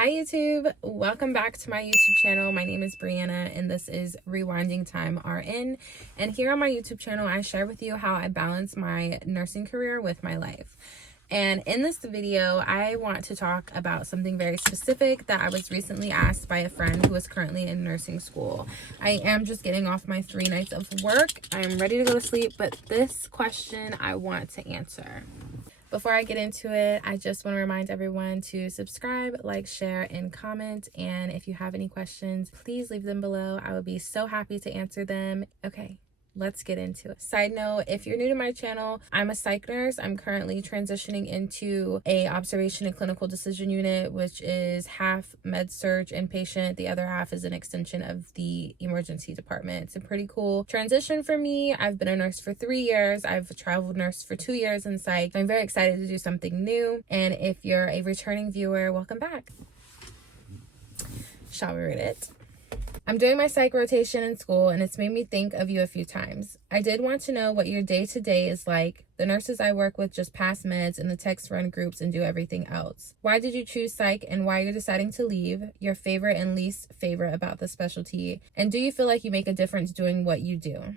Hi YouTube, welcome back to my YouTube channel. My name is Brianna and this is Rewinding Time RN. And here on my YouTube channel, I share with you how I balance my nursing career with my life. And in this video, I want to talk about something very specific that I was recently asked by a friend who is currently in nursing school. I am just getting off my 3 nights of work. I'm ready to go to sleep, but this question I want to answer. Before I get into it, I just want to remind everyone to subscribe, like, share, and comment. And if you have any questions, please leave them below. I would be so happy to answer them. Okay, let's get into it. Side note, if you're new to my channel, I'm a psych nurse. I'm currently transitioning into a observation and clinical decision unit, which is half med surg inpatient. The other half is an extension of the emergency department. It's a pretty cool transition for me. I've been a nurse for 3 years. I've traveled nurse for 2 years in psych. I'm very excited to do something new. And if you're a returning viewer, welcome back. Shall we read it? I'm doing my psych rotation in school and it's made me think of you a few times. I did want to know what your day-to-day is like. The nurses I work with just pass meds and the techs run groups and do everything else. Why did you choose psych and why you're deciding to leave? Your favorite and least favorite about the specialty? And do you feel like you make a difference doing what you do?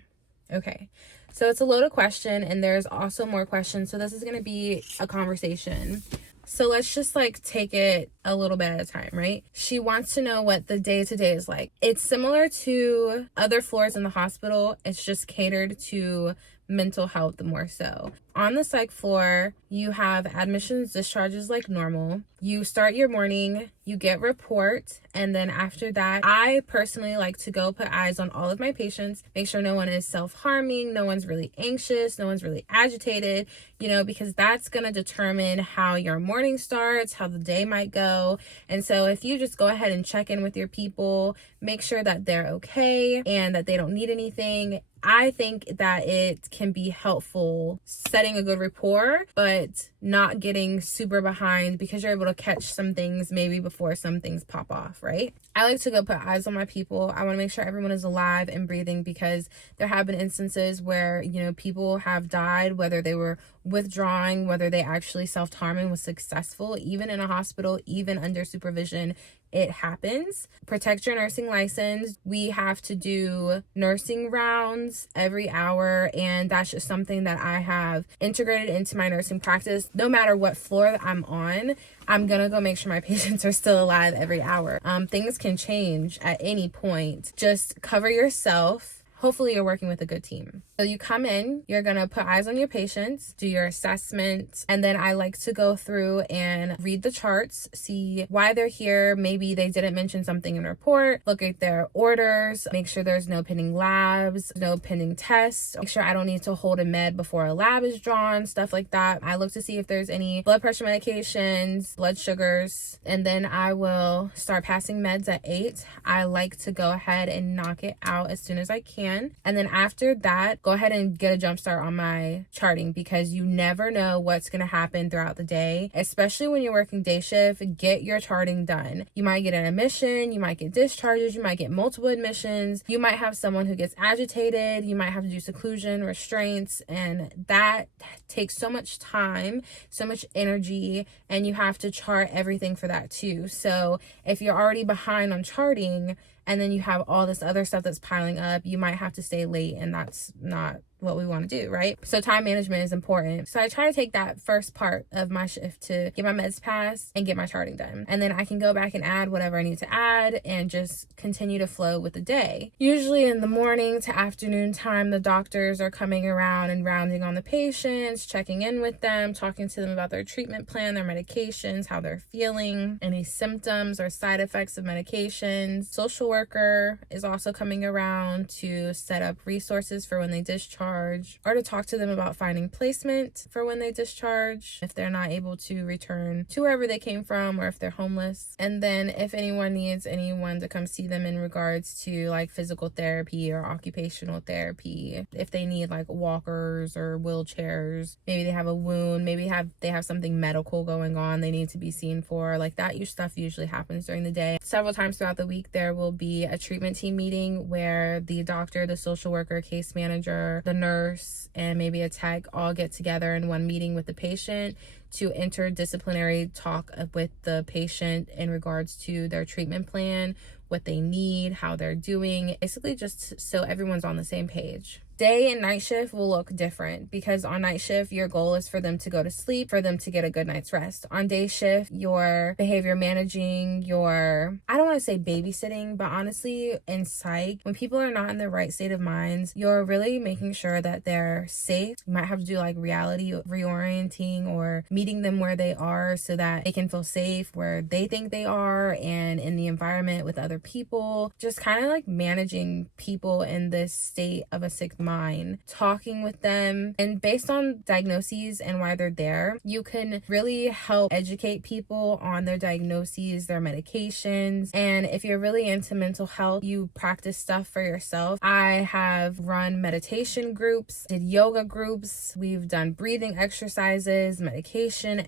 Okay, so it's a loaded question and there's also more questions. So this is going to be a conversation. So let's just take it a little bit at a time, right? She wants to know what the day-to-day is like. It's similar to other floors in the hospital. It's just catered to mental health more so. On the psych floor, you have admissions, discharges like normal. You start your morning, you get report, and then after that, I personally like to go put eyes on all of my patients, make sure no one is self-harming, no one's really anxious, no one's really agitated, because that's going to determine how your morning starts, how the day might go. And so if you just go ahead and check in with your people, make sure that they're okay and that they don't need anything, I think that it can be helpful setting a good rapport, but not getting super behind because you're able to catch some things maybe before some things pop off, right? I like to go put eyes on my people. I want to make sure everyone is alive and breathing because there have been instances where, people have died, whether they were withdrawing, whether they actually self-harming was successful, even in a hospital, even under supervision. It happens. Protect your nursing license. We have to do nursing rounds every hour, and that's just something that I have integrated into my nursing practice. No matter what floor that I'm on, I'm gonna go make sure my patients are still alive every hour. Things can change at any point. Just cover yourself. Hopefully you're working with a good team. So you come in, you're gonna put eyes on your patients, do your assessment, and then I like to go through and read the charts, see why they're here. Maybe they didn't mention something in report, look at their orders, make sure there's no pending labs, no pending tests, make sure I don't need to hold a med before a lab is drawn, stuff like that. I look to see if there's any blood pressure medications, blood sugars, and then I will start passing meds at 8. I like to go ahead and knock it out as soon as I can. And then after that, go ahead and get a jump start on my charting because you never know what's going to happen throughout the day, especially when you're working day shift. Get your charting done. You might get an admission, you might get discharges, you might get multiple admissions, you might have someone who gets agitated, you might have to do seclusion, restraints, and that takes so much time, so much energy, and you have to chart everything for that too. So if you're already behind on charting, and then you have all this other stuff that's piling up, you might have to stay late, and that's not what we want to do, right? So time management is important. So I try to take that first part of my shift to get my meds passed and get my charting done. And then I can go back and add whatever I need to add and just continue to flow with the day. Usually in the morning to afternoon time, the doctors are coming around and rounding on the patients, checking in with them, talking to them about their treatment plan, their medications, how they're feeling, any symptoms or side effects of medications. Social worker is also coming around to set up resources for when they discharge or to talk to them about finding placement for when they discharge if they're not able to return to wherever they came from or if they're homeless. And then if anyone needs anyone to come see them in regards to physical therapy or occupational therapy, if they need walkers or wheelchairs, maybe they have a wound, maybe they have something medical going on they need to be seen for, that stuff usually happens during the day. Several times throughout the week there will be a treatment team meeting where the doctor, the social worker, case manager, the nurse and maybe a tech all get together in one meeting with the patient to interdisciplinary talk with the patient in regards to their treatment plan, what they need, how they're doing, basically just so everyone's on the same page. Day and night shift will look different because on night shift, your goal is for them to go to sleep, for them to get a good night's rest. On day shift, your behavior managing, I don't want to say babysitting, but honestly, in psych, when people are not in the right state of minds, you're really making sure that they're safe. You might have to do like reality reorienting or meeting them where they are so that they can feel safe where they think they are and in the environment with other people. Just kind of like managing people in this state of a sick mind, talking with them, and based on diagnoses and why they're there, you can really help educate people on their diagnoses, their medications. And if you're really into mental health, you practice stuff for yourself. I have run meditation groups, did yoga groups, we've done breathing exercises, medication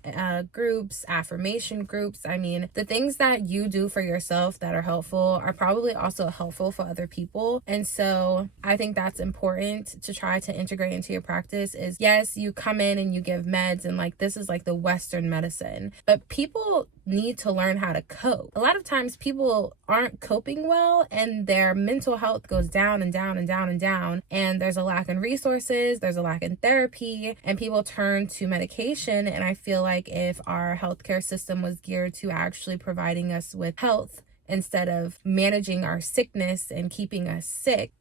groups, affirmation groups. I mean, the things that you do for yourself that are helpful are probably also helpful for other people. And so I think that's important to try to integrate into your practice. Is yes, you come in and you give meds and like this is like the Western medicine, but people need to learn how to cope. A lot of times people aren't coping well and their mental health goes down and down and down and down, and there's a lack in resources, there's a lack in therapy, and people turn to medication. And I feel like if our healthcare system was geared to actually providing us with health instead of managing our sickness and keeping us sick,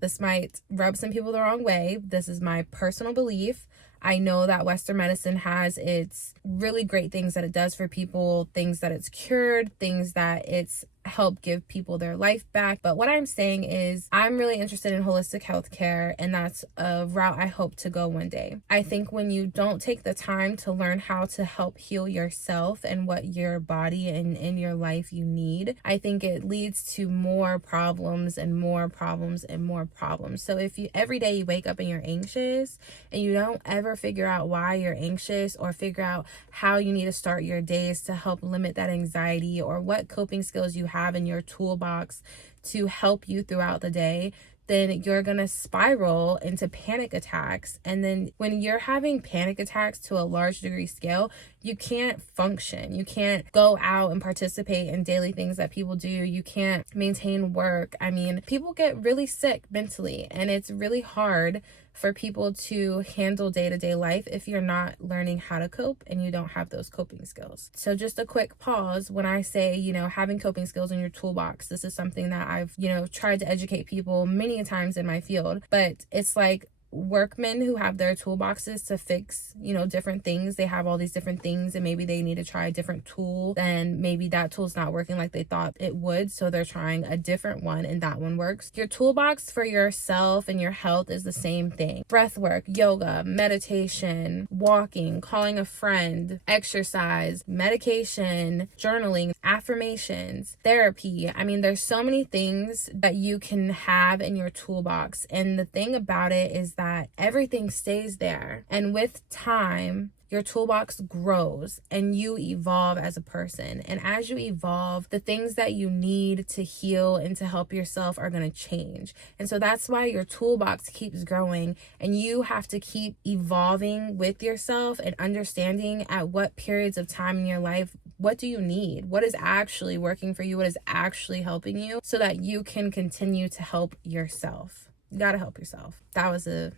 this might rub some people the wrong way. This is my personal belief. I know that Western medicine has its really great things that it does for people, things that it's cured, things that it's help give people their life back. But what I'm saying is I'm really interested in holistic healthcare, and that's a route I hope to go one day. I think when you don't take the time to learn how to help heal yourself and what your body and in your life you need, I think it leads to more problems and more problems and more problems. So if you every day you wake up and you're anxious and you don't ever figure out why you're anxious or figure out how you need to start your days to help limit that anxiety or what coping skills you have in your toolbox to help you throughout the day, then you're gonna spiral into panic attacks. And then when you're having panic attacks to a large degree scale, you can't function. You can't go out and participate in daily things that people do. You can't maintain work. I mean, people get really sick mentally, and it's really hard for people to handle day-to-day life if you're not learning how to cope and you don't have those coping skills. So just a quick pause when I say, having coping skills in your toolbox. This is something that I've, tried to educate people many times in my field, but it's like workmen who have their toolboxes to fix, different things. They have all these different things and maybe they need to try a different tool, then maybe that tool's not working like they thought it would, so they're trying a different one and that one works. Your toolbox for yourself and your health is the same thing. Breath work, yoga, meditation, walking, calling a friend, exercise, medication, journaling, affirmations, therapy. I mean, there's so many things that you can have in your toolbox, and the thing about it is that everything stays there, and with time your toolbox grows and you evolve as a person. And as you evolve, the things that you need to heal and to help yourself are going to change. And so that's why your toolbox keeps growing, and you have to keep evolving with yourself and understanding at what periods of time in your life, what do you need? What is actually working for you? What is actually helping you, so that you can continue to help yourself. You got to help yourself. That was a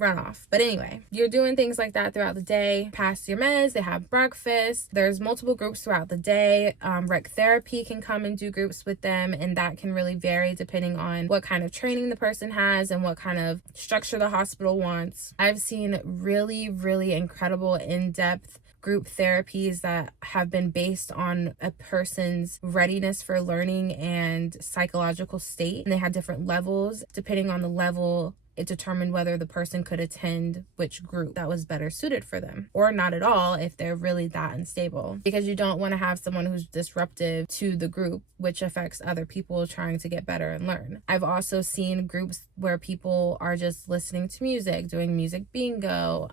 runoff. But anyway, you're doing things like that throughout the day. Past your meds, they have breakfast. There's multiple groups throughout the day. Rec therapy can come and do groups with them, and that can really vary depending on what kind of training the person has and what kind of structure the hospital wants. I've seen really, really incredible in-depth group therapies that have been based on a person's readiness for learning and psychological state. And they have different levels. Depending on the level it determined whether the person could attend which group that was better suited for them, or not at all if they're really that unstable, because you don't want to have someone who's disruptive to the group, which affects other people trying to get better and learn. I've also seen groups where people are just listening to music, doing music bingo,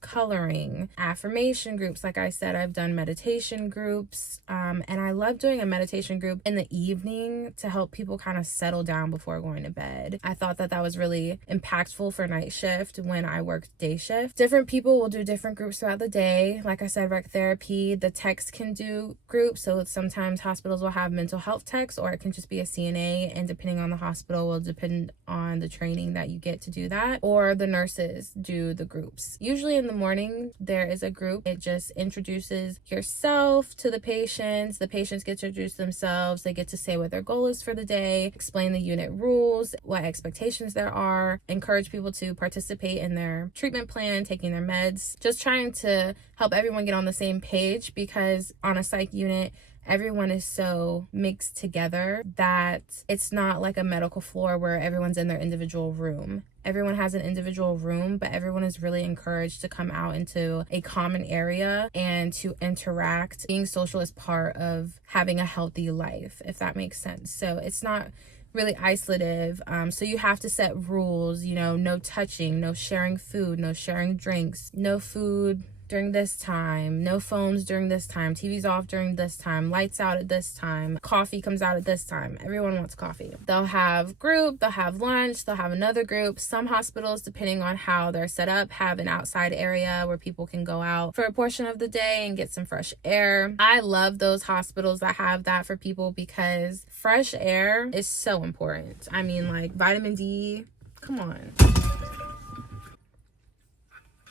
coloring, affirmation groups. Like I said, I've done meditation groups, and I love doing a meditation group in the evening to help people kind of settle down before going to bed. I thought that was really impactful for night shift when I worked day shift. Different people will do different groups throughout the day. Like I said, rec therapy, the techs can do groups. So sometimes hospitals will have mental health techs, or it can just be a CNA, and depending on the hospital will depend on the training that you get to do that. Or the nurses do the groups. Usually in the morning there is a group. It just introduces yourself to the patients. The patients get to introduce themselves. They get to say what their goal is for the day, explain the unit rules, what expectations there are, encourage people to participate in their treatment plan, taking their meds, just trying to help everyone get on the same page, because on a psych unit, everyone is so mixed together that it's not like a medical floor where everyone's in their individual room. Everyone has an individual room, but everyone is really encouraged to come out into a common area and to interact. Being social is part of having a healthy life, if that makes sense. So it's not really isolative. So you have to set rules, no touching, no sharing food, no sharing drinks, no food during this time, no phones during this time, TV's off during this time, lights out at this time, coffee comes out at this time. Everyone wants coffee. They'll have group, they'll have lunch, they'll have another group. Some hospitals, depending on how they're set up, have an outside area where people can go out for a portion of the day and get some fresh air. I love those hospitals that have that for people, because fresh air is so important. I mean, like vitamin D, come on.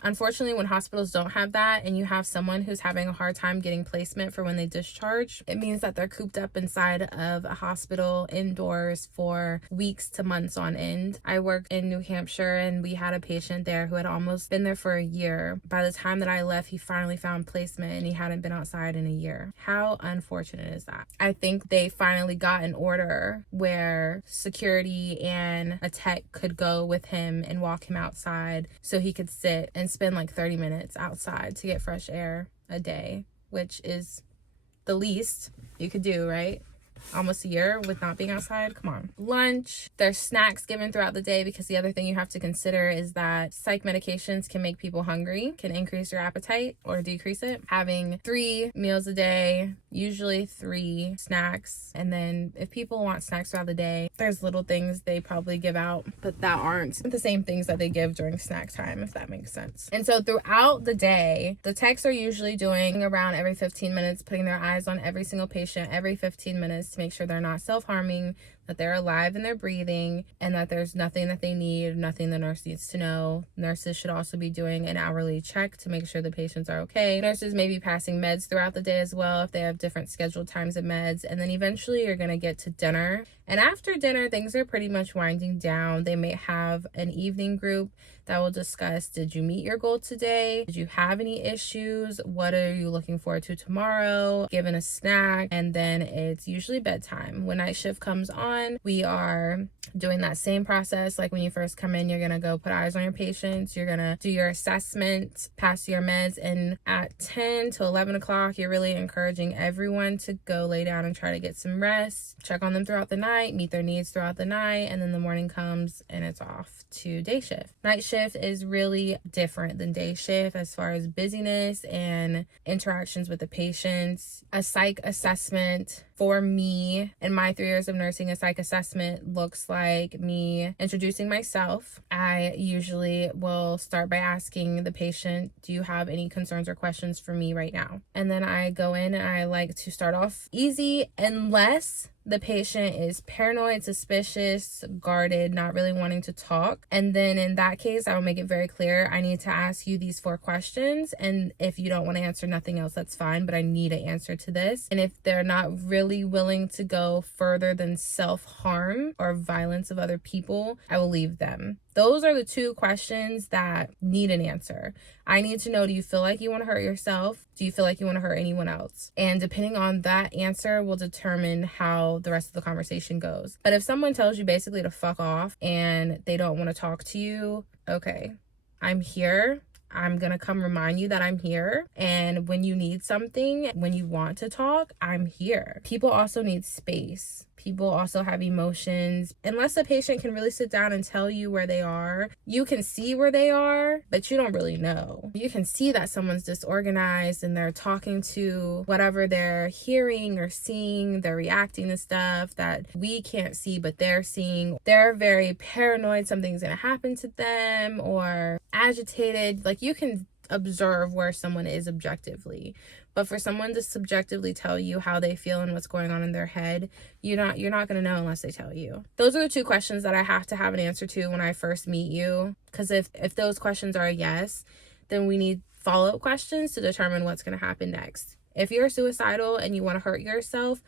Unfortunately, when hospitals don't have that and you have someone who's having a hard time getting placement for when they discharge, it means that they're cooped up inside of a hospital indoors for weeks to months on end. I worked in New Hampshire and we had a patient there who had almost been there for a year. By the time that I left, he finally found placement and he hadn't been outside in a year. How unfortunate is that? I think they finally got an order where security and a tech could go with him and walk him outside so he could sit and spend like 30 minutes outside to get fresh air a day, which is the least you could do, right? Almost a year with not being outside. Come on. Lunch, there's snacks given throughout the day, because the other thing you have to consider is that psych medications can make people hungry, can increase your appetite or decrease it. Having 3 meals a day, usually 3 snacks, and then if people want snacks throughout the day, there's little things they probably give out but that aren't the same things that they give during snack time, if that makes sense. And so throughout the day, the techs are usually doing around every 15 minutes, putting their eyes on every single patient every 15 minutes to make sure they're not self-harming, that they're alive and they're breathing, and that there's nothing that they need, nothing the nurse needs to know. Nurses should also be doing an hourly check to make sure the patients are okay. Nurses may be passing meds throughout the day as well if they have different scheduled times of meds. And then eventually you're going to get to dinner. And after dinner, things are pretty much winding down. They may have an evening group that will discuss, did you meet your goal today? Did you have any issues? What are you looking forward to tomorrow? Given a snack, and then it's usually bedtime. When night shift comes on, we are doing that same process. Like when you first come in, you're gonna go put eyes on your patients, you're gonna do your assessment, pass your meds, and at 10 to 11 o'clock, you're really encouraging everyone to go lay down and try to get some rest, check on them throughout the night, meet their needs throughout the night, and then the morning comes and it's off to day shift. Night shift is really different than day shift as far as busyness and interactions with the patients. A psych assessment for me in my 3 years of nursing, a psych assessment looks like me introducing myself. I usually will start by asking the patient, do you have any concerns or questions for me right now? And then I go in and I like to start off easy, unless the patient is paranoid, suspicious, guarded, not really wanting to talk. And then in that case, I will make it very clear, I need to ask you these 4 questions. And if you don't want to answer nothing else, that's fine, but I need an answer to this. And if they're not really willing to go further than self-harm or violence of other people, I will leave them. Those are the two questions that need an answer. I need to know, do you feel like you want to hurt yourself? Do you feel like you want to hurt anyone else? And depending on that answer will determine how the rest of the conversation goes. But if someone tells you basically to fuck off and they don't want to talk to you, okay, I'm here. I'm going to come remind you that I'm here. And when you need something, when you want to talk, I'm here. People also need space. People also have emotions. Unless a patient can really sit down and tell you where they are, you can see where they are, but you don't really know. You can see that someone's disorganized and they're talking to whatever they're hearing or seeing. They're reacting to stuff that we can't see, but they're seeing. They're very paranoid something's going to happen to them or agitated. Like, you can observe where someone is objectively. But for someone to subjectively tell you how they feel and what's going on in their head, you're not going to know unless they tell you. Those are the two questions that I have to have an answer to when I first meet you. Because if those questions are a yes, then we need follow-up questions to determine what's going to happen next. If you're suicidal and you want to hurt yourself,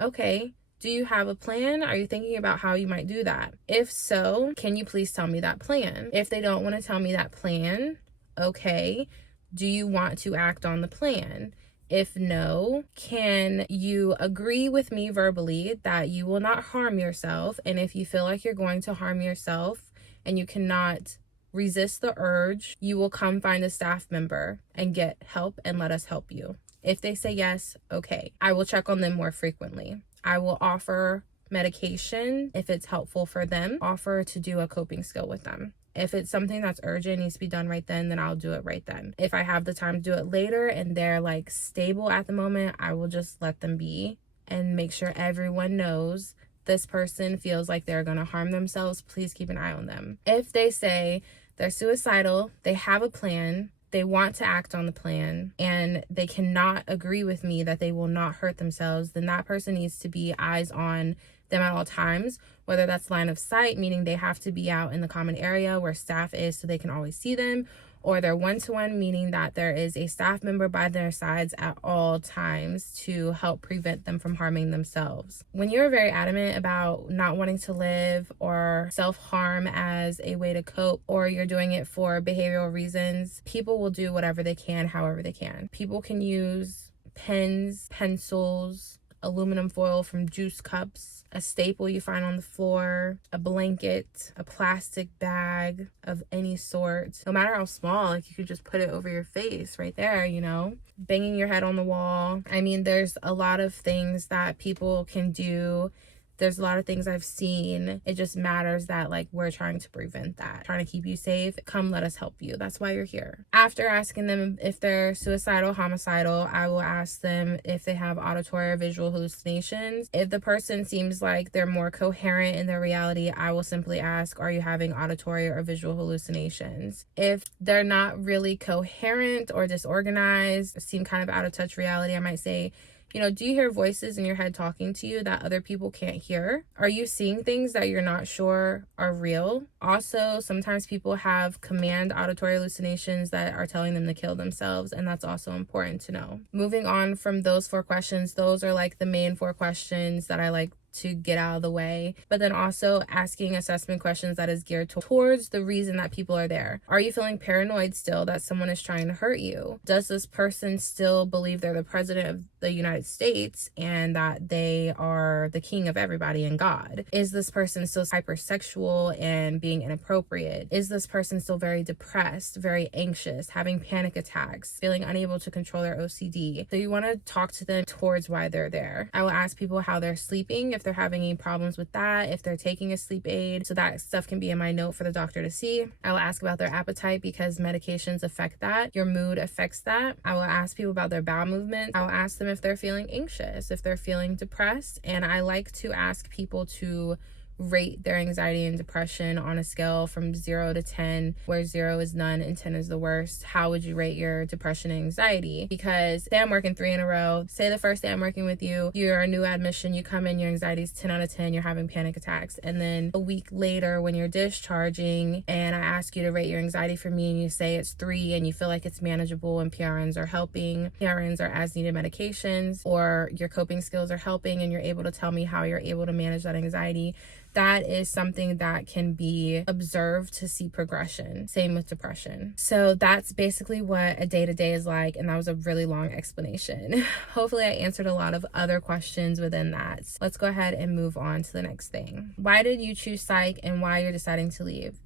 okay, do you have a plan? Are you thinking about how you might do that? If so, can you please tell me that plan? If they don't want to tell me that plan, okay, do you want to act on the plan? If no, can you agree with me verbally that you will not harm yourself? And if you feel like you're going to harm yourself and you cannot resist the urge, you will come find a staff member and get help and let us help you. If they say yes, okay, I will check on them more frequently. I will offer medication if it's helpful for them, offer to do a coping skill with them. If it's something that's urgent, needs to be done right then I'll do it right then. If I have the time to do it later and they're like stable at the moment, I will just let them be and make sure everyone knows this person feels like they're going to harm themselves. Please keep an eye on them. If they say they're suicidal, they have a plan, they want to act on the plan, and they cannot agree with me that they will not hurt themselves, then that person needs to be eyes on them at all times, whether that's line of sight, meaning they have to be out in the common area where staff is so they can always see them, or they're one-to-one, meaning that there is a staff member by their sides at all times to help prevent them from harming themselves. When you're very adamant about not wanting to live or self-harm as a way to cope, or you're doing it for behavioral reasons, people will do whatever they can, however they can. People can use pens, pencils, aluminum foil from juice cups, a staple you find on the floor, a blanket, a plastic bag of any sort, no matter how small. Like, you could just put it over your face right there, you know, banging your head on the wall. I mean, there's a lot of things that people can do. There's a lot of things I've seen. It just matters that, like, we're trying to prevent that, trying to keep you safe. Come, let us help you. That's why you're here. After asking them if they're suicidal, homicidal, I will ask them if they have auditory or visual hallucinations. If the person seems like they're more coherent in their reality, I will simply ask, are you having auditory or visual hallucinations? If they're not really coherent or disorganized, seem kind of out of touch reality, I might say, you know, do you hear voices in your head talking to you that other people can't hear? Are you seeing things that you're not sure are real? Also, sometimes people have command auditory hallucinations that are telling them to kill themselves, and that's also important to know. Moving on from those 4 questions, those are like the main 4 questions that I like to get out of the way, but then also asking assessment questions that is geared towards the reason that people are there. Are you feeling paranoid still that someone is trying to hurt you? Does this person still believe they're the president of the United States and that they are the king of everybody and God? Is this person still hypersexual and being inappropriate? Is this person still very depressed, very anxious, having panic attacks, feeling unable to control their OCD? So you want to talk to them towards why they're there. I will ask people how they're sleeping, if they're having any problems with that, if they're taking a sleep aid, so that stuff can be in my note for the doctor to see. I will ask about their appetite because medications affect that. Your mood affects that. I will ask people about their bowel movement. I will ask them if they're feeling anxious, if they're feeling depressed, and I like to ask people to rate their anxiety and depression on a scale from 0 to 10, where 0 is none and 10 is the worst. How would you rate your depression and anxiety? Because say I'm working 3 in a row, say the first day I'm working with you, you're a new admission, you come in, your anxiety is 10 out of 10, you're having panic attacks, and then a week later when you're discharging and I ask you to rate your anxiety for me and you say it's 3 and you feel like it's manageable and PRNs are helping, PRNs are as needed medications, or your coping skills are helping and you're able to tell me how you're able to manage that anxiety, that is something that can be observed to see progression. Same with depression. So that's basically what a day-to-day is like, and that was a really long explanation. Hopefully I answered a lot of other questions within that. Let's go ahead and move on to the next thing. Why did you choose psych and why you're deciding to leave?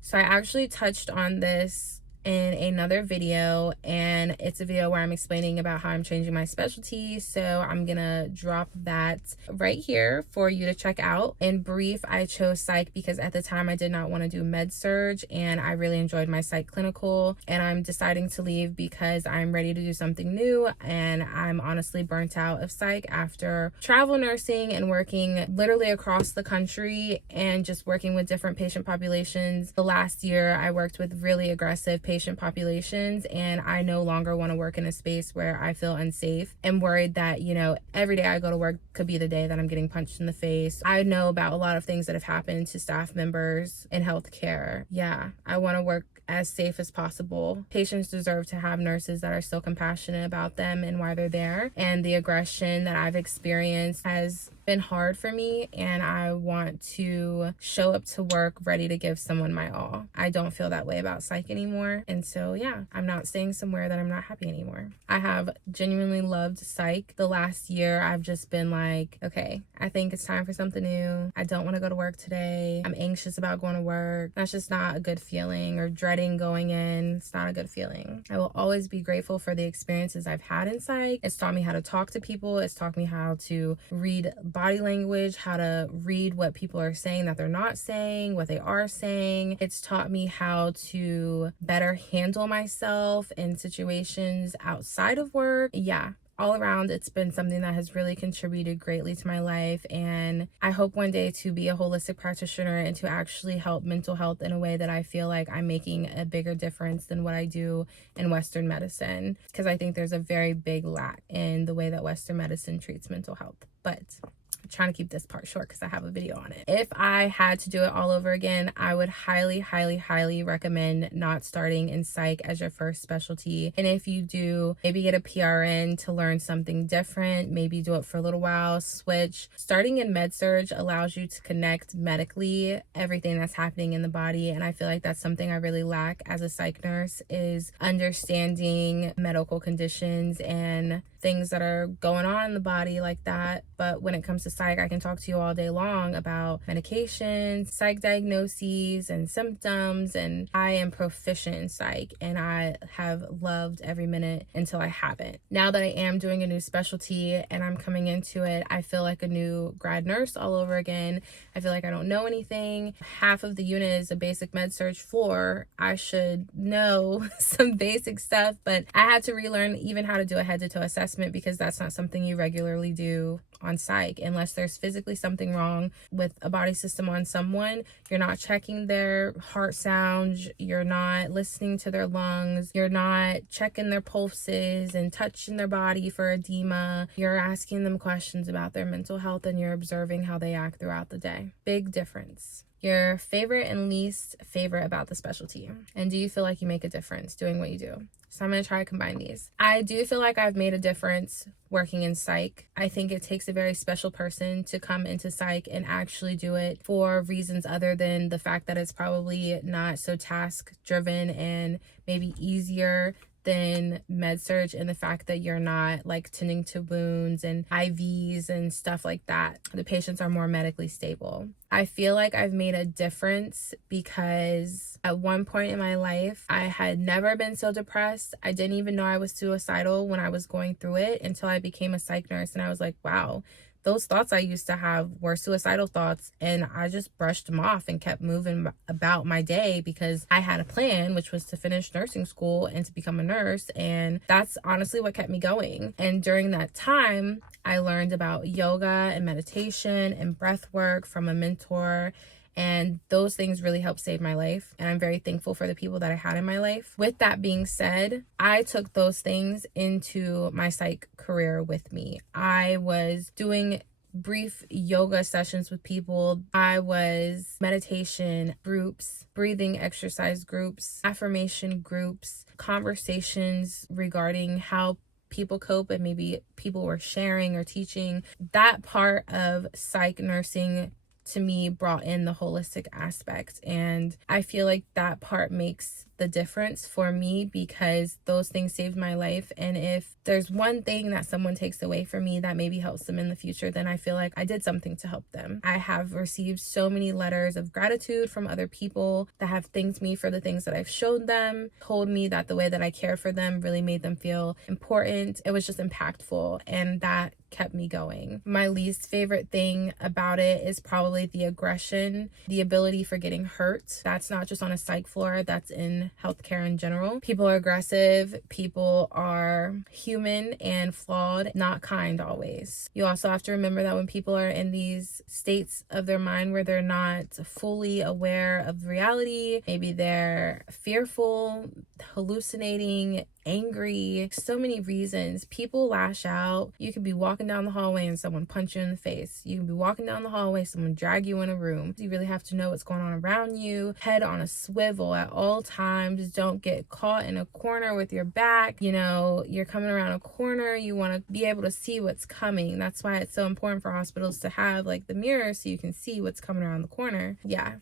So I actually touched on this in another video, and it's a video where I'm explaining about how I'm changing my specialty, so I'm gonna drop that right here for you to check out. In brief, I chose psych because at the time I did not want to do med surg, and I really enjoyed my psych clinical, and I'm deciding to leave because I'm ready to do something new, and I'm honestly burnt out of psych after travel nursing and working literally across the country and just working with different patient populations. The last year I worked with really aggressive patient populations, and I no longer want to work in a space where I feel unsafe and worried that, you know, every day I go to work could be the day that I'm getting punched in the face. I know about a lot of things that have happened to staff members in healthcare. Yeah, I want to work as safe as possible. Patients deserve to have nurses that are still compassionate about them and why they're there. And the aggression that I've experienced has been hard for me, and I want to show up to work ready to give someone my all. I don't feel that way about psych anymore, and so yeah, I'm not staying somewhere that I'm not happy anymore. I have genuinely loved psych. The last year I've just been like, okay, I think it's time for something new. I don't want to go to work today. I'm anxious about going to work. That's just not a good feeling, or dreading going in. It's not a good feeling. I will always be grateful for the experiences I've had in psych. It's taught me how to talk to people. It's taught me how to read body language, how to read what people are saying that they're not saying, what they are saying. It's taught me how to better handle myself in situations outside of work. Yeah, all around, it's been something that has really contributed greatly to my life, and I hope one day to be a holistic practitioner and to actually help mental health in a way that I feel like I'm making a bigger difference than what I do in Western medicine, because I think there's a very big lack in the way that Western medicine treats mental health. But I'm trying to keep this part short because I have a video on it. If I had to do it all over again, I would highly recommend not starting in psych as your first specialty. And if you do, maybe get a PRN to learn something different, maybe do it for a little while, switch. Starting in med surg allows you to connect medically everything that's happening in the body, and I feel like that's something I really lack as a psych nurse, is understanding medical conditions and things that are going on in the body like that. But when it comes to psych, I can talk to you all day long about medications, psych diagnoses, and symptoms, and I am proficient in psych, and I have loved every minute until I haven't. Now that I am doing a new specialty and I'm coming into it, I feel like a new grad nurse all over again. I feel like I don't know anything. Half of the unit is a basic med surg floor. I should know some basic stuff, but I had to relearn even how to do a head-to-toe assessment, because that's not something you regularly do on psych unless there's physically something wrong with a body system on someone. You're not checking their heart sounds, you're not listening to their lungs, you're not checking their pulses and touching their body for edema. You're asking them questions about their mental health, and you're observing how they act throughout the day. Big difference. Your favorite and least favorite about the specialty, and do you feel like you make a difference doing what you do? So I'm going to try to combine these. I do feel like I've made a difference working in psych. I think it takes a very special person to come into psych and actually do it for reasons other than the fact that it's probably not so task driven and maybe easier than med surg, and the fact that you're not like tending to wounds and IVs and stuff like that. The patients are more medically stable. I feel like I've made a difference because at one point in my life, I had never been so depressed. I didn't even know I was suicidal when I was going through it until I became a psych nurse, and I was like, wow, those thoughts I used to have were suicidal thoughts, and I just brushed them off and kept moving about my day because I had a plan, which was to finish nursing school and to become a nurse, and that's honestly what kept me going. And during that time, I learned about yoga and meditation and breath work from a mentor, and those things really helped save my life, and I'm very thankful for the people that I had in my life. With that being said, I took those things into my psych career with me. I was doing brief yoga sessions with people. I was meditation groups, breathing exercise groups, affirmation groups, conversations regarding how people cope, and maybe people were sharing or teaching. That part of psych nursing to me brought in the holistic aspect. And I feel like that part makes the difference for me, because those things saved my life. And if there's one thing that someone takes away from me that maybe helps them in the future, then I feel like I did something to help them. I have received so many letters of gratitude from other people that have thanked me for the things that I've showed them, told me that the way that I cared for them really made them feel important. It was just impactful, and that kept me going. My least favorite thing about it is probably the aggression, the ability for getting hurt. That's not just on a psych floor, that's in healthcare in general. People are aggressive, people are human and flawed, not kind always. You also have to remember that when people are in these states of their mind where they're not fully aware of reality, maybe they're fearful, hallucinating, angry, so many reasons. People lash out. You could be walking down the hallway and someone punch you in the face. You can be walking down the hallway, someone drag you in a room. You really have to know what's going on around you. Head on a swivel at all times. Don't get caught in a corner with your back. You know, you're coming around a corner. You want to be able to see what's coming. That's why it's so important for hospitals to have like the mirror so you can see what's coming around the corner. Yeah.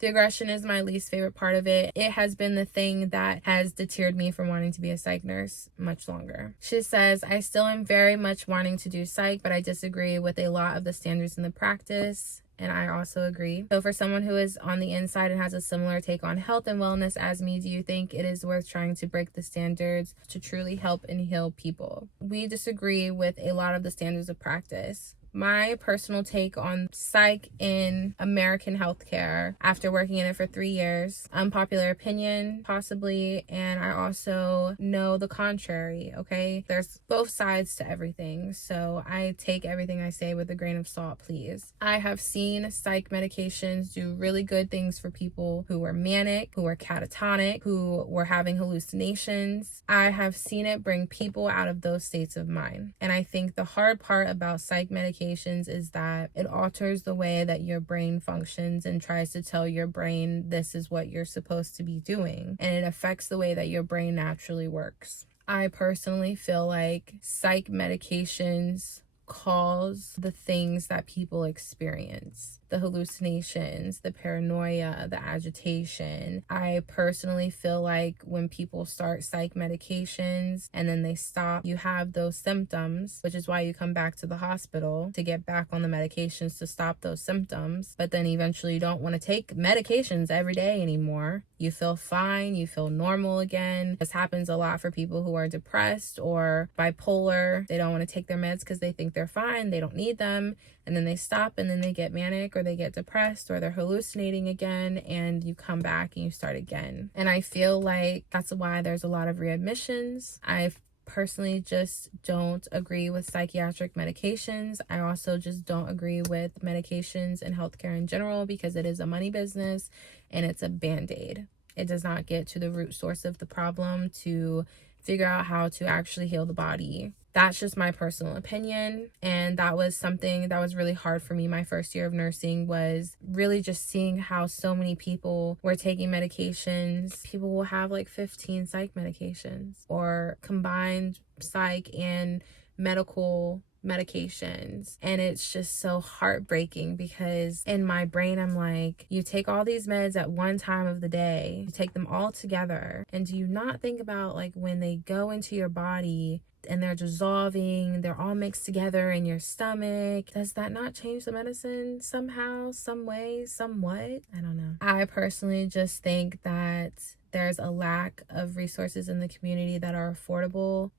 The aggression is my least favorite part of it. It has been the thing that has deterred me from wanting to be a psych nurse much longer. She says, I still am very much wanting to do psych, but I disagree with a lot of the standards in the practice. And I also agree. So for someone who is on the inside and has a similar take on health and wellness as me, do you think it is worth trying to break the standards to truly help and heal people? We disagree with a lot of the standards of practice. My personal take on psych in American healthcare after working in it for 3 years, unpopular opinion possibly, and I also know the contrary, okay? There's both sides to everything, so I take everything I say with a grain of salt, please. I have seen psych medications do really good things for people who were manic, who were catatonic, who were having hallucinations. I have seen it bring people out of those states of mind, and I think the hard part about psych medication is that it alters the way that your brain functions and tries to tell your brain this is what you're supposed to be doing, and it affects the way that your brain naturally works. I personally feel like psych medications cause the things that people experience, the hallucinations, the paranoia, the agitation. I personally feel like when people start psych medications and then they stop, you have those symptoms, which is why you come back to the hospital to get back on the medications to stop those symptoms. But then eventually you don't want to take medications every day anymore. You feel fine, you feel normal again. This happens a lot for people who are depressed or bipolar. They don't want to take their meds because they think they're fine, they don't need them, and then they stop and then they get manic or they get depressed or they're hallucinating again, and you come back and you start again. And I feel like that's why there's a lot of readmissions. I personally just don't agree with psychiatric medications. I also just don't agree with medications and healthcare in general because it is a money business and it's a band-aid. It does not get to the root source of the problem to figure out how to actually heal the body. That's just my personal opinion, and that was something that was really hard for me my first year of nursing, was really just seeing how so many people were taking medications. People will have like 15 psych medications or combined psych and medical medications, and it's just so heartbreaking because in my brain I'm like, you take all these meds at one time of the day, you take them all together, and do you not think about like when they go into your body and they're dissolving, they're all mixed together in your stomach, does that not change the medicine somehow, some way, somewhat? I don't know. I personally just think that there's a lack of resources in the community that are affordable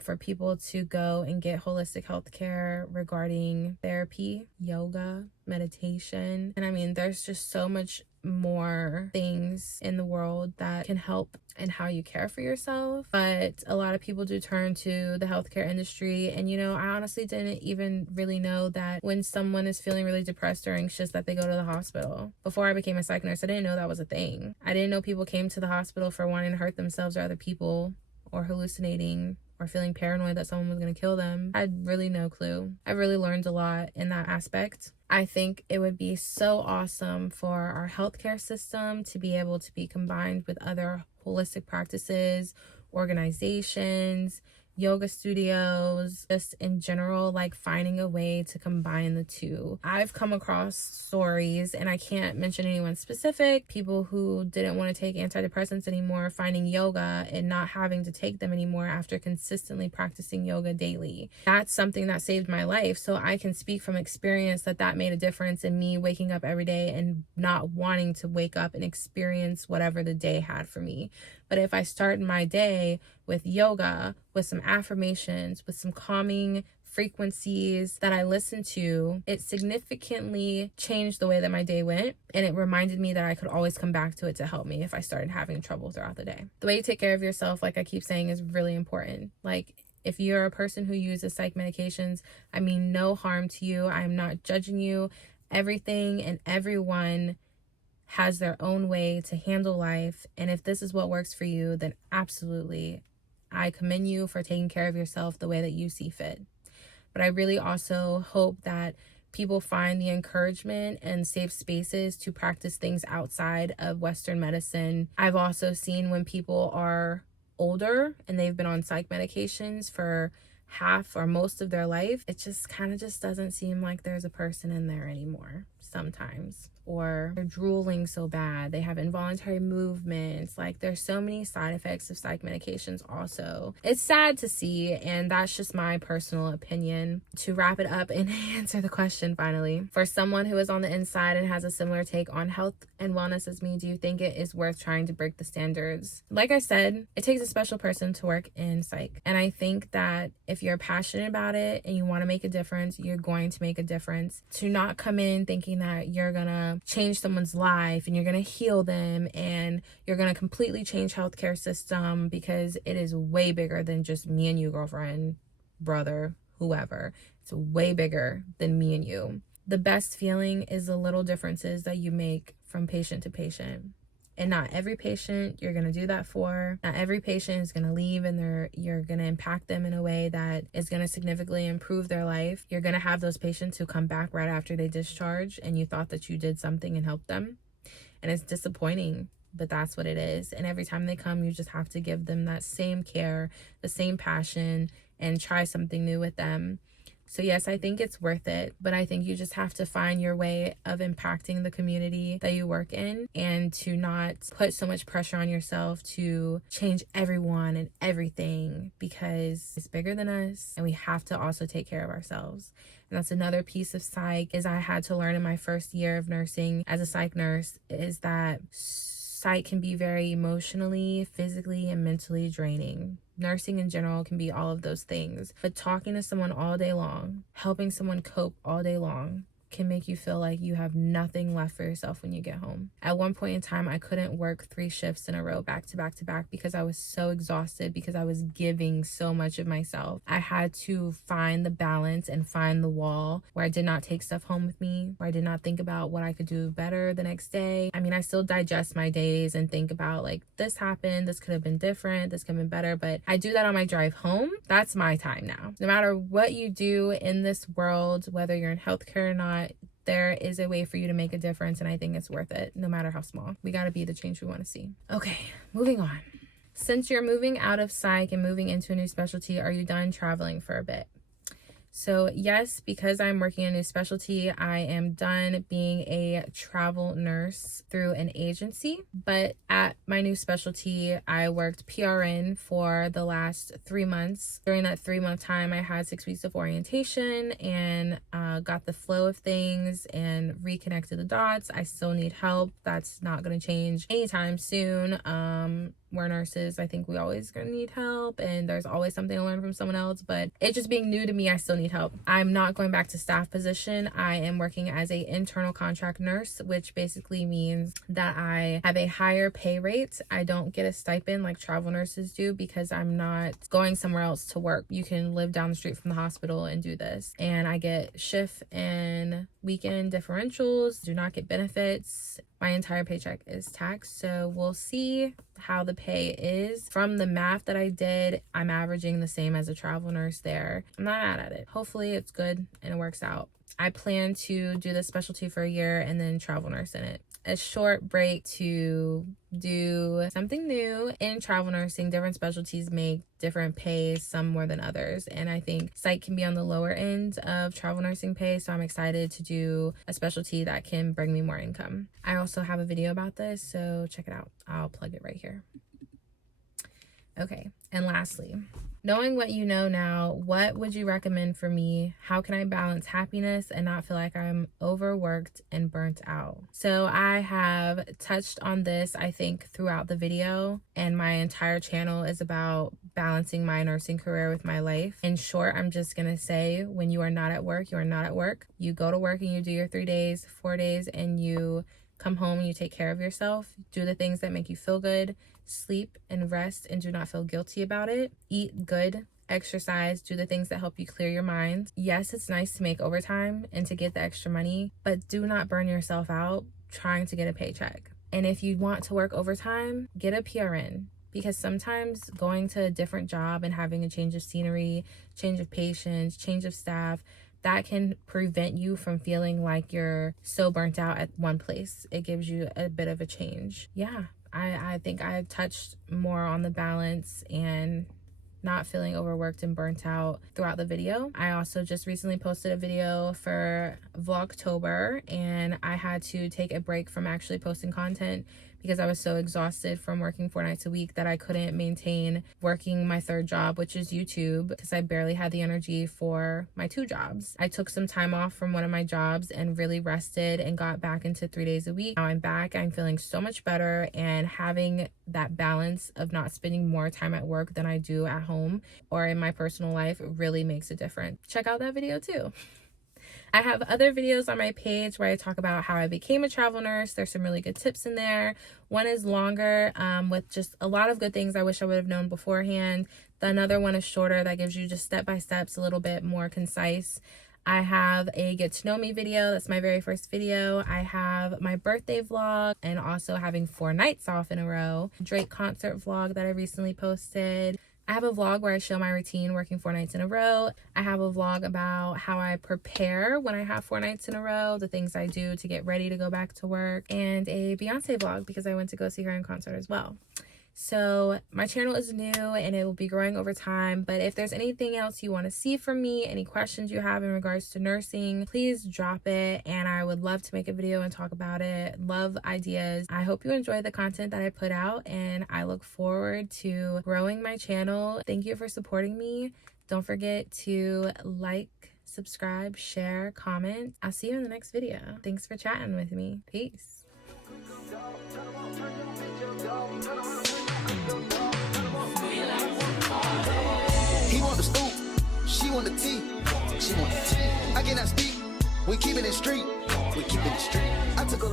for people to go and get holistic health care regarding therapy, yoga, meditation. And I mean, there's just so much more things in the world that can help in how you care for yourself, but a lot of people do turn to the healthcare industry. And I honestly didn't even really know that when someone is feeling really depressed or anxious that they go to the hospital. Before I became a psych nurse, I didn't know that was a thing. I didn't know people came to the hospital for wanting to hurt themselves or other people, or hallucinating, or feeling paranoid that someone was going to kill them. I had really no clue. I really learned a lot in that aspect. I think it would be so awesome for our healthcare system to be able to be combined with other holistic practices, organizations, yoga studios, just in general, like finding a way to combine the two. I've come across stories, and I can't mention anyone specific, people who didn't want to take antidepressants anymore, finding yoga and not having to take them anymore after consistently practicing yoga daily. That's something that saved my life. So I can speak from experience that made a difference in me waking up every day and not wanting to wake up and experience whatever the day had for me. But if I start my day with yoga, with some affirmations, with some calming frequencies that I listened to, it significantly changed the way that my day went. And it reminded me that I could always come back to it to help me if I started having trouble throughout the day. The way you take care of yourself, like I keep saying, is really important. Like, if you're a person who uses psych medications, I mean no harm to you. I'm not judging you. Everything and everyone has their own way to handle life. And if this is what works for you, then absolutely, I commend you for taking care of yourself the way that you see fit. But I really also hope that people find the encouragement and safe spaces to practice things outside of Western medicine. I've also seen when people are older and they've been on psych medications for half or most of their life, it just kind of just doesn't seem like there's a person in there anymore sometimes. Or they're drooling so bad, they have involuntary movements. Like, there's so many side effects of psych medications also. It's sad to see, and that's just my personal opinion. To wrap it up and answer the question finally, for someone who is on the inside and has a similar take on health and wellness as me, do you think it is worth trying to break the standards? Like I said, it takes a special person to work in psych, and I think that if you're passionate about it and you want to make a difference, you're going to make a difference. To not come in thinking that you're gonna change someone's life and you're going to heal them and you're going to completely change healthcare system, because it is way bigger than just me and you, girlfriend, brother, whoever. It's way bigger than me and you. The best feeling is the little differences that you make from patient to patient. And not every patient you're going to do that for. Not every patient is going to leave and you're going to impact them in a way that is going to significantly improve their life. You're going to have those patients who come back right after they discharge and you thought that you did something and helped them. And it's disappointing, but that's what it is. And every time they come, you just have to give them that same care, the same passion, and try something new with them. So yes, I think it's worth it, but I think you just have to find your way of impacting the community that you work in, and to not put so much pressure on yourself to change everyone and everything, because it's bigger than us and we have to also take care of ourselves. And that's another piece of psych is I had to learn in my first year of nursing as a psych nurse, is that psych can be very emotionally, physically, and mentally draining. Nursing in general can be all of those things, but talking to someone all day long, helping someone cope all day long, can make you feel like you have nothing left for yourself when you get home. At one point in time, I couldn't work 3 shifts in a row back to back to back because I was so exhausted, because I was giving so much of myself. I had to find the balance and find the wall where I did not take stuff home with me, where I did not think about what I could do better the next day. I mean, I still digest my days and think about, like, this happened, this could have been different, this could have been better, but I do that on my drive home. That's my time now. No matter what you do in this world, whether you're in healthcare or not, there is a way for you to make a difference, and I think it's worth it, no matter how small. We got to be the change we want to see. Okay, moving on. Since you're moving out of psych and moving into a new specialty, are you done traveling for a bit? So yes, because I'm working a new specialty, I am done being a travel nurse through an agency. But at my new specialty, I worked PRN for the last 3 months. During that 3-month time, I had 6 weeks of orientation and got the flow of things and reconnected the dots. I still need help. That's not going to change anytime soon. We're nurses. I think we always gonna need help, and there's always something to learn from someone else, but it just being new to me, I still need help. I'm not going back to staff position. I am working as a internal contract nurse, which basically means that I have a higher pay rate. I don't get a stipend like travel nurses do because I'm not going somewhere else to work. You can live down the street from the hospital and do this. And I get shift and weekend differentials, do not get benefits. My entire paycheck is taxed, so we'll see how the pay is. From the math that I did, I'm averaging the same as a travel nurse there. I'm not mad at it. Hopefully it's good and it works out. I plan to do this specialty for a year and then travel nurse in it. a short break to do something new in travel nursing. Different specialties make different pays, some more than others, and I think psych can be on the lower end of travel nursing pay, so I'm excited to do a specialty that can bring me more income. I also have a video about this, so check it out. I'll plug it right here. Okay, and lastly, knowing what you know now, what would you recommend for me? How can I balance happiness and not feel like I'm overworked and burnt out? So I have touched on this, I think, throughout the video, and my entire channel is about balancing my nursing career with my life. In short, I'm just gonna say, when you are not at work, you are not at work. You go to work and you do your 3 days, 4 days, and you come home and you take care of yourself. Do the things that make you feel good. Sleep and rest and do not feel guilty about it. Eat good, exercise, do the things that help you clear your mind. Yes, it's nice to make overtime and to get the extra money, but do not burn yourself out trying to get a paycheck. And if you want to work overtime, get a PRN, because sometimes going to a different job and having a change of scenery, change of patients, change of staff, that can prevent you from feeling like you're so burnt out at one place. It gives you a bit of a change. Yeah. I think I touched more on the balance and not feeling overworked and burnt out throughout the video. I also just recently posted a video for Vlogtober, and I had to take a break from actually posting content because I was so exhausted from working 4 nights a week that I couldn't maintain working my 3rd job, which is YouTube, because I barely had the energy for my 2 jobs. I took some time off from one of my jobs and really rested and got back into 3 days a week. Now I'm back. I'm feeling so much better, and having that balance of not spending more time at work than I do at home or in my personal life really makes a difference. Check out that video too. I have other videos on my page where I talk about how I became a travel nurse. There's some really good tips in there. One is longer with just a lot of good things I wish I would have known beforehand. Another one is shorter that gives you just step-by-steps, a little bit more concise. I have a get to know me video. That's my very first video. I have my birthday vlog and also having 4 nights off in a row. Drake concert vlog that I recently posted. I have a vlog where I show my routine working 4 nights in a row. I have a vlog about how I prepare when I have 4 nights in a row, the things I do to get ready to go back to work, and a Beyonce vlog because I went to go see her in concert as well. So my channel is new and it will be growing over time, but if there's anything else you want to see from me, any questions you have in regards to nursing, please drop it and I would love to make a video and talk about it. Love ideas. I hope you enjoy the content that I put out and I look forward to growing my channel. Thank you for supporting me. Don't forget to like, subscribe, share, comment. I'll see you in the next video. Thanks for chatting with me. Peace. He want the scoop, she want the tea, she want the tea. I cannot speak, we keeping it street, we keeping it street. I took a